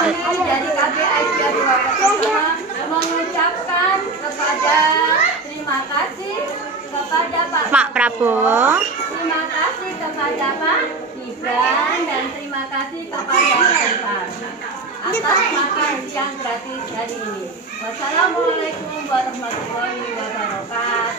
kami dari KPI 2 mengucapkan terima kasih kepada Pak Prabowo. Terima kasih kepada Pak Gibran dan terima kasih kepada Bapak atas makan siang gratis hari ini. Wassalamualaikum warahmatullahi wabarakatuh.